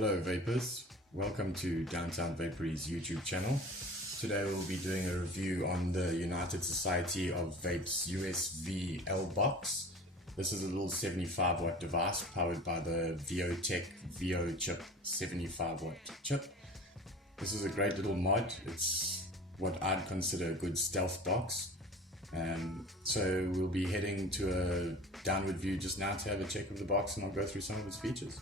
Hello Vapers, welcome to Downtown Vapoury's YouTube channel. Today we'll be doing a review on the United Society of Vape's USV-L box. This is a little 75 watt device powered by the VOTech VO chip 75 watt chip. This is a great little mod. It's what I'd consider a good stealth box. So we'll be heading to a downward view just now to have a check of the box, and I'll go through some of its features.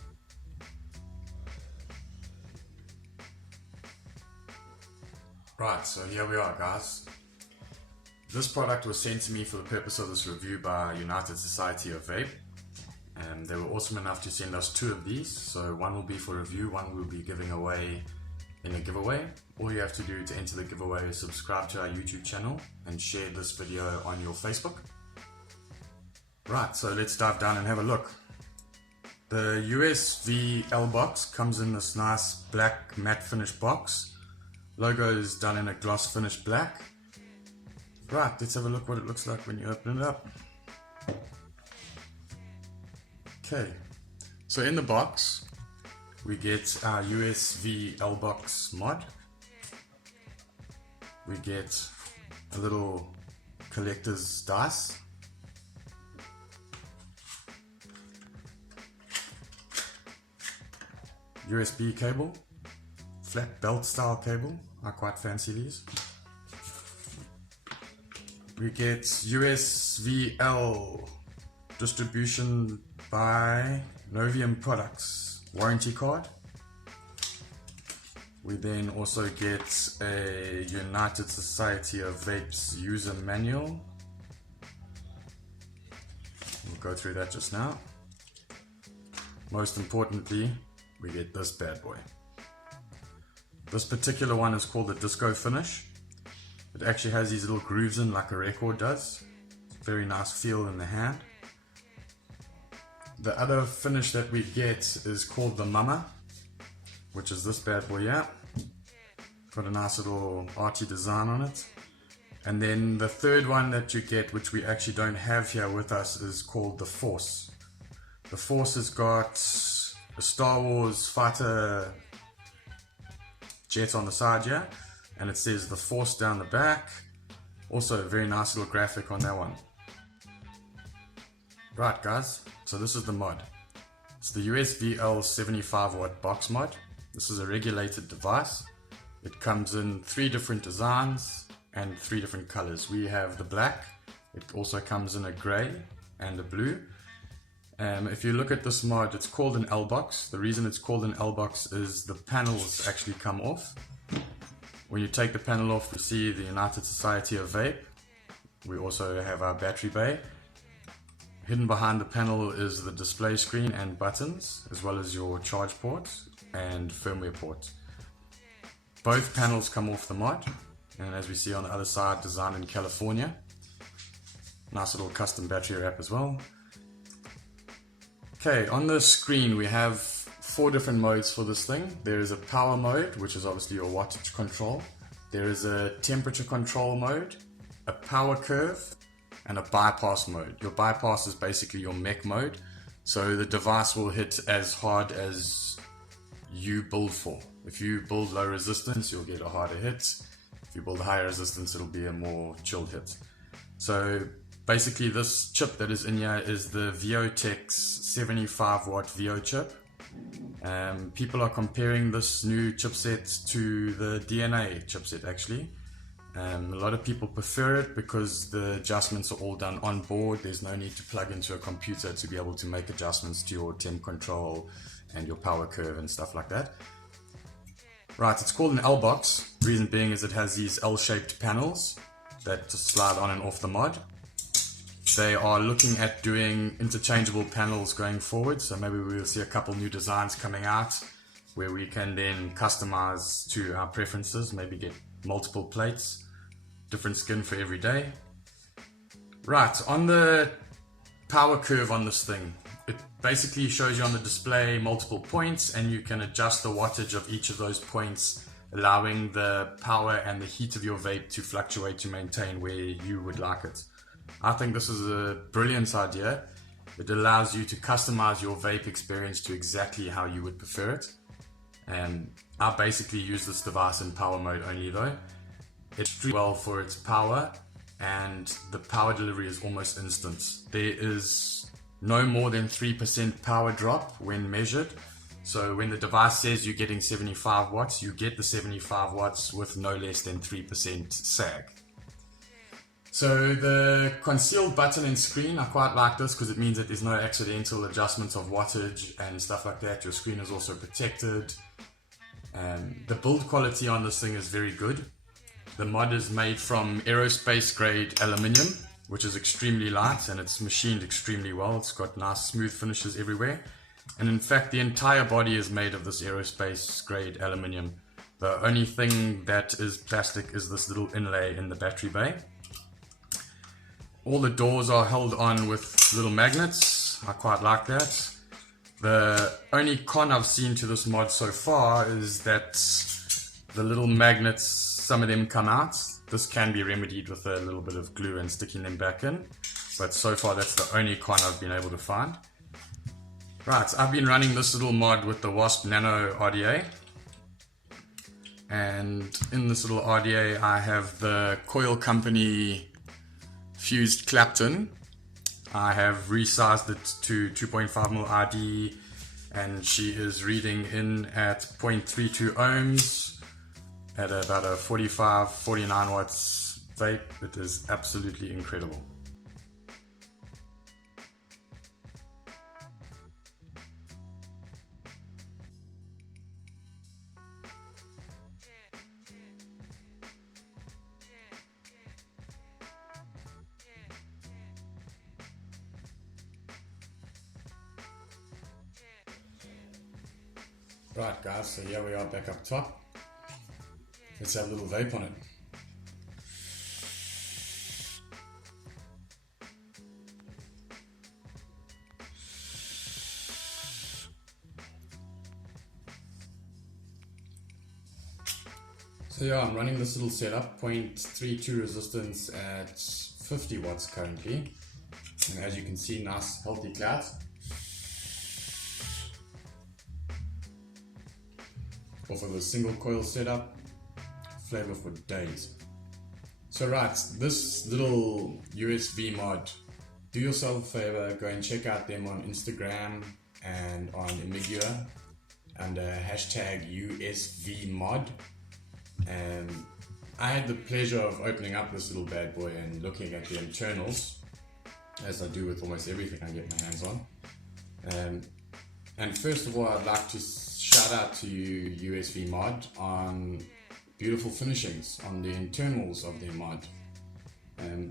Right, so here we are guys. This product was sent to me for the purpose of this review by United Society of Vape. And they were awesome enough to send us two of these. So one will be for review, one will be giving away in a giveaway. All you have to do to enter the giveaway is subscribe to our YouTube channel and share this video on your Facebook. Right, so let's dive down and have a look. The USV-L box comes in this nice black matte finish box. Logo is done in a gloss finish black. Right, let's have a look what it looks like when you open it up. Okay, so in the box we get our USV-L box mod. We get a little collector's dice. USB cable, flat belt style cable. I quite fancy these. We get USV-L distribution by Novium Products warranty card. We then also get a United Society of Vape's user manual. We'll go through that just now. Most importantly, we get this bad boy. This particular one is called the Disco Finish. It actually has these little grooves in like a record does. Very nice feel in the hand. The other finish that we get is called the Mama, which is this bad boy here. Got a nice little arty design on it. And then the third one that you get, which we actually don't have here with us, is called the Force. The Force has got a Star Wars fighter jet on the side here, and it says the Force down the back. Also a very nice little graphic on that one. Right guys, so this is the mod. It's the USV-L 75 watt box mod. This is a regulated device. It comes in 3 different designs and 3 different colors. We have the black, it also comes in a gray and a blue. If you look at this mod, it's called an L box. The reason it's called an L box is the panels actually come off. When you take the panel off, we see the United Society of Vape. We also have our battery bay. Hidden behind the panel is the display screen and buttons, as well as your charge port and firmware port. Both panels come off the mod, and as we see on the other side, designed in California. Nice little custom battery wrap as well. Okay, on the screen we have 4 different modes for this thing. There is a power mode, which is obviously your wattage control. There is a temperature control mode, a power curve, and a bypass mode. Your bypass is basically your mech mode, so the device will hit as hard as you build for. If you build low resistance, you'll get a harder hit. If you build higher resistance, it'll be a more chilled hit. So basically this chip that is in here is the VOTech's 75 watt VO chip. People are comparing this new chipset to the DNA chipset actually. A lot of people prefer it because the adjustments are all done on board. There's no need to plug into a computer to be able to make adjustments to your temp control and your power curve and stuff like that. Right, it's called an L box. Reason being is it has these L-shaped panels that slide on and off the mod. They are looking at doing interchangeable panels going forward, so maybe we'll see a couple new designs coming out where we can then customize to our preferences, maybe get multiple plates, different skin for every day. Right, on the power curve on this thing, it basically shows you on the display multiple points, and you can adjust the wattage of each of those points, allowing the power and the heat of your vape to fluctuate to maintain where you would like it. I think this is a brilliant idea. It allows you to customize your vape experience to exactly how you would prefer it. I basically use this device in power mode only though. It's really well for its power, and the power delivery is almost instant. There is no more than 3% power drop when measured. So when the device says you're getting 75 watts, you get the 75 watts with no less than 3% sag. So the concealed button and screen, I quite like this because it means that there's no accidental adjustments of wattage and stuff like that. Your screen is also protected. The build quality on this thing is very good. The mod is made from aerospace grade aluminium, which is extremely light, and it's machined extremely well. It's got nice smooth finishes everywhere. And in fact, the entire body is made of this aerospace grade aluminium. The only thing that is plastic is this little inlay in the battery bay. All the doors are held on with little magnets. I quite like that. The only con I've seen to this mod so far is that the little magnets, some of them come out. This can be remedied with a little bit of glue and sticking them back in, but so far that's the only con I've been able to find. Right, I've been running this little mod with the Wasp Nano RDA, and in this little RDA I have the Coil Company fused Clapton. I have resized it to 2.5mm RD, and she is reading in at 0.32 ohms at about a 49 watts vape. It is absolutely incredible. Right guys, so here we are back up top. Let's have a little vape on it. So yeah, I'm running this little setup, 0.32 resistance at 50 watts currently. And as you can see, nice healthy clouds. Off of a single coil setup, flavor for days. So right, this little USV mod, do yourself a favor, go and check out them on Instagram and on Imigua under hashtag USVmod. And I had the pleasure of opening up this little bad boy and looking at the internals, as I do with almost everything I get my hands on. And first of all, I'd like to shout out to you, USV Mod, on beautiful finishings on the internals of their mod.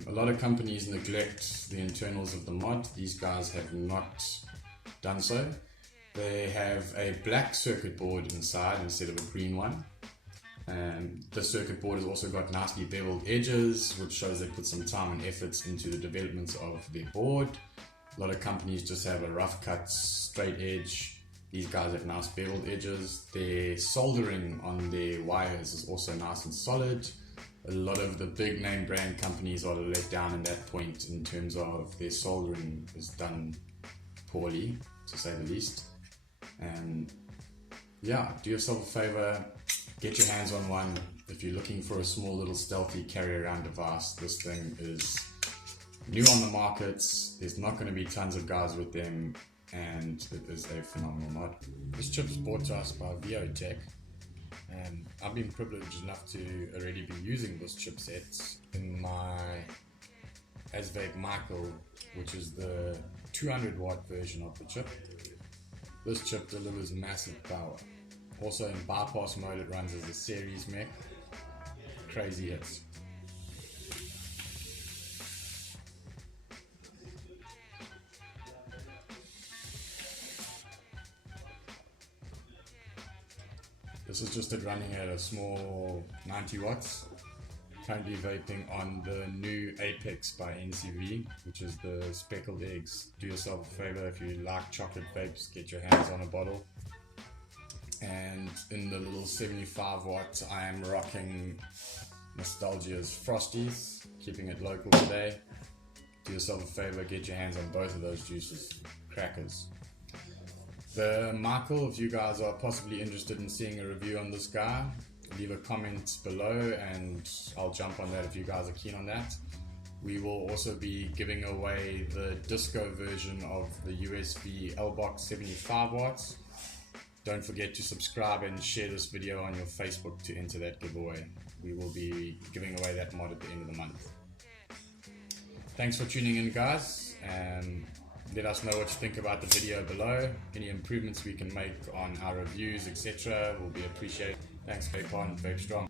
A lot of companies neglect the internals of the mod. These guys have not done so. They have a black circuit board inside instead of a green one. The circuit board has also got nicely beveled edges, which shows they put some time and efforts into the development of their board. A lot of companies just have a rough cut, straight edge. These guys have nice beveled edges. Their soldering on their wires is also nice and solid. A lot of the big name brand companies are let down in that point in terms of their soldering is done poorly, to say the least. And yeah, do yourself a favor, get your hands on one. If you're looking for a small little stealthy carry around device, this thing is new on the market. There's not going to be tons of guys with them, and it is a phenomenal mod. This chip's brought to us by VOTech, and I've been privileged enough to already be using this chipset in my Vape Michael, which is the 200 watt version of the chip. This chip delivers massive power. Also in bypass mode, it runs as a series mech. Crazy hits. This is just it running at a small 90 watts. Currently vaping on the new Apex by NCV, which is the speckled eggs. Do yourself a favor, if you like chocolate vapes, get your hands on a bottle. And in the little 75 watts, I am rocking Nostalgia's Frosties, keeping it local today. Do yourself a favor, get your hands on both of those juices, crackers. Michael, if you guys are possibly interested in seeing a review on this guy, leave a comment below and I'll jump on that if you guys are keen on that. We will also be giving away the disco version of the USV-L box 75 watts. Don't forget to subscribe and share this video on your Facebook to enter that giveaway. We will be giving away that mod at the end of the month. Thanks for tuning in, guys, and let us know what you think about the video below. Any improvements we can make on our reviews, etc. will be appreciated. Thanks, Vape on, Vape Strong.